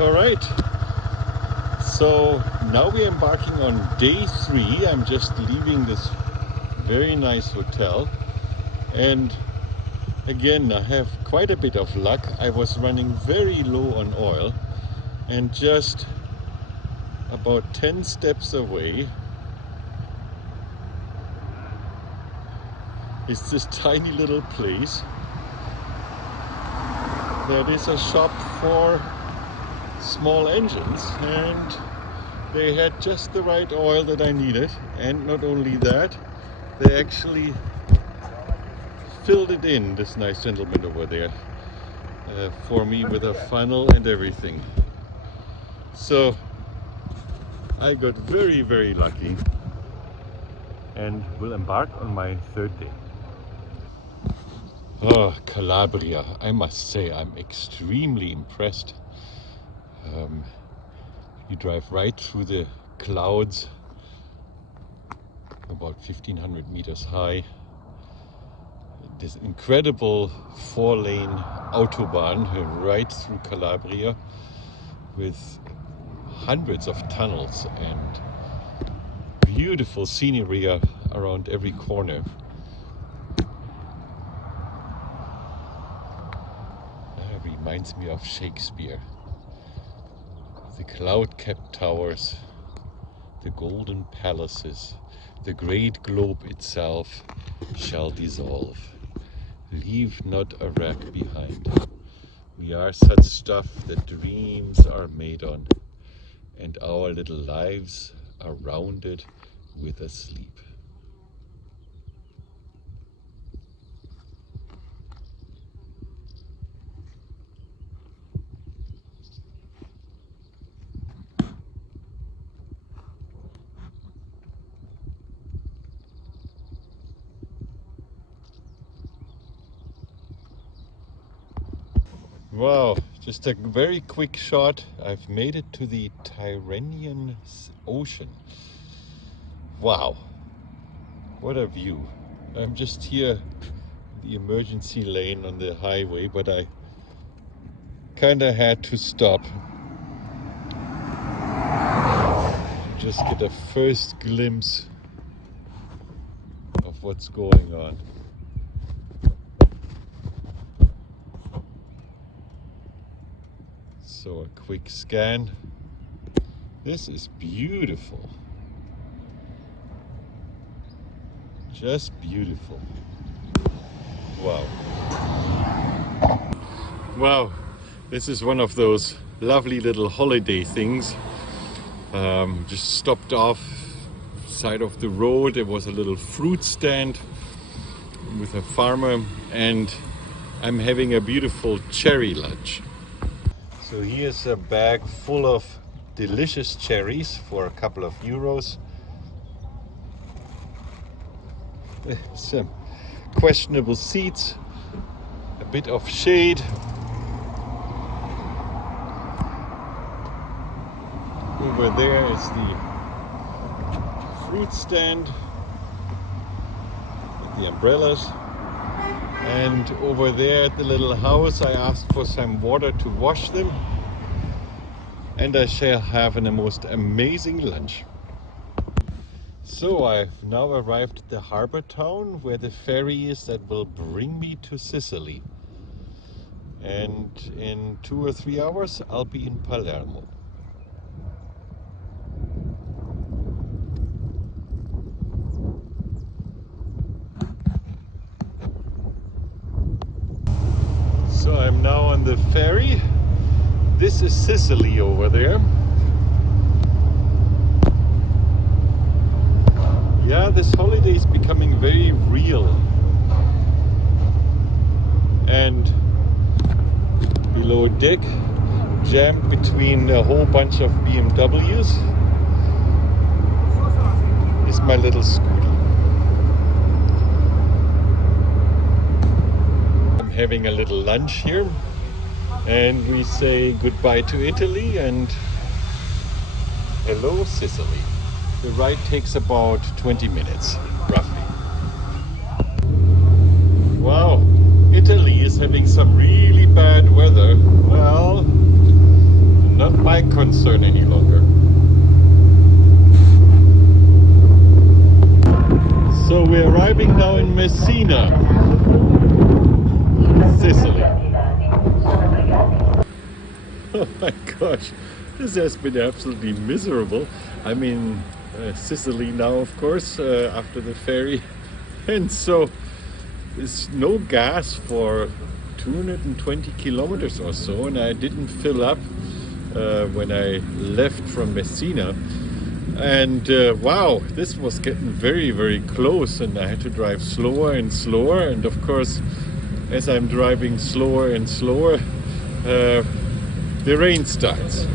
All right, so now we're embarking on day 3. I'm just leaving this very nice hotel, and again I have quite a bit of luck. I was running very low on oil, and just about 10 steps away is this tiny little place that is a shop for small engines, and they had just the right oil that I needed. And not only that, they actually filled it in, this nice gentleman over there, for me with a funnel and everything. So I got very, very lucky and will embark on my 3rd day. Oh, Calabria, I must say I'm extremely impressed. You drive right through the clouds, about 1500 meters high. This incredible 4-lane autobahn right through Calabria with hundreds of tunnels and beautiful scenery around every corner. That reminds me of Shakespeare. The cloud-capped towers, the golden palaces, the great globe itself shall dissolve. Leave not a wreck behind. We are such stuff that dreams are made on, and our little lives are rounded with a sleep. Wow, just a very quick shot. I've made it to the Tyrrhenian Ocean. Wow, what a view. I'm just here in the emergency lane on the highway, but I kind of had to stop to just get a first glimpse of what's going on. So a quick scan. This is beautiful. Just beautiful. Wow. Wow. This is one of those lovely little holiday things. Just stopped off side of the road. There was a little fruit stand with a farmer, and I'm having a beautiful cherry lunch. So here's a bag full of delicious cherries for a couple of euros. Some questionable seats, a bit of shade. Over there is the fruit stand with the umbrellas. And over there at the little house, I asked for some water to wash them. And I shall have a most amazing lunch. So I've now arrived at the harbor town where the ferry is that will bring me to Sicily. And in 2 or 3 hours, I'll be in Palermo. So I'm now on the ferry. This is Sicily over there. Yeah, this holiday is becoming very real. And below deck, jammed between a whole bunch of BMWs, is my little scooter. Having a little lunch here, and we say goodbye to Italy and hello Sicily. The ride takes about 20 minutes, roughly. Wow, Italy is having some really bad weather. Well, not my concern any longer. So we're arriving now in Messina, Sicily. Oh my gosh, this has been absolutely miserable. I'm in Sicily now, of course, after the ferry. And so there's no gas for 220 kilometers or so, and I didn't fill up when I left from Messina. And wow, this was getting very, very close, and I had to drive slower and slower. And of course, as I'm driving slower and slower, the rain starts.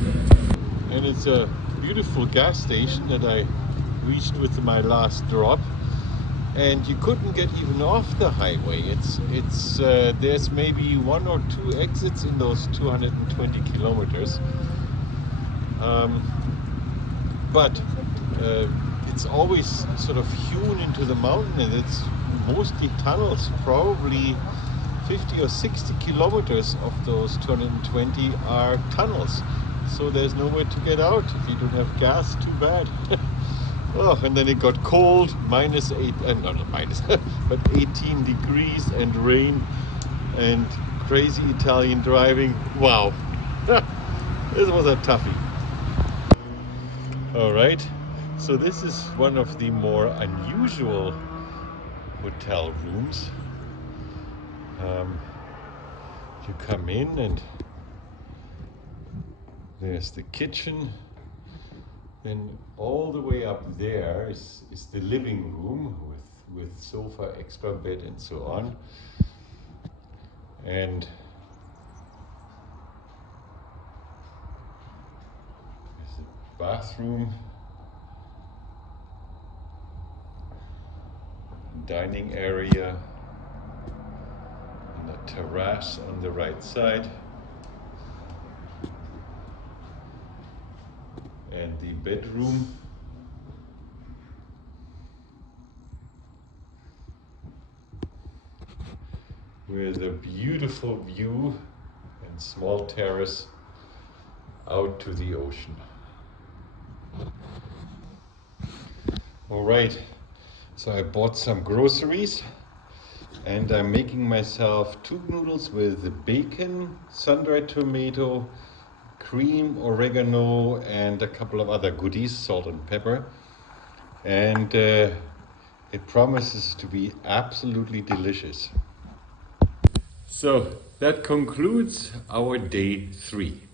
And it's a beautiful gas station that I reached with my last drop. And you couldn't get even off the highway. It's there's maybe one or two exits in those 220 kilometers. But it's always sort of hewn into the mountain, and it's mostly tunnels. Probably 50 or 60 kilometers of those 220 are tunnels. So there's nowhere to get out. If you don't have gas, too bad. Oh, and then it got cold, -8, not minus, but 18 degrees and rain and crazy Italian driving. Wow, this was a toughie. All right, so this is one of the more unusual hotel rooms. You come in and there's the kitchen. Then all the way up there is the living room with sofa, extra bed, and so on. And there's a bathroom, dining area, and a terrace on the right side. And the bedroom. With a beautiful view and small terrace out to the ocean. All right, so I bought some groceries and I'm making myself tube noodles with bacon, sun-dried tomato, cream, oregano, and a couple of other goodies, salt and pepper. And it promises to be absolutely delicious. So that concludes our day 3.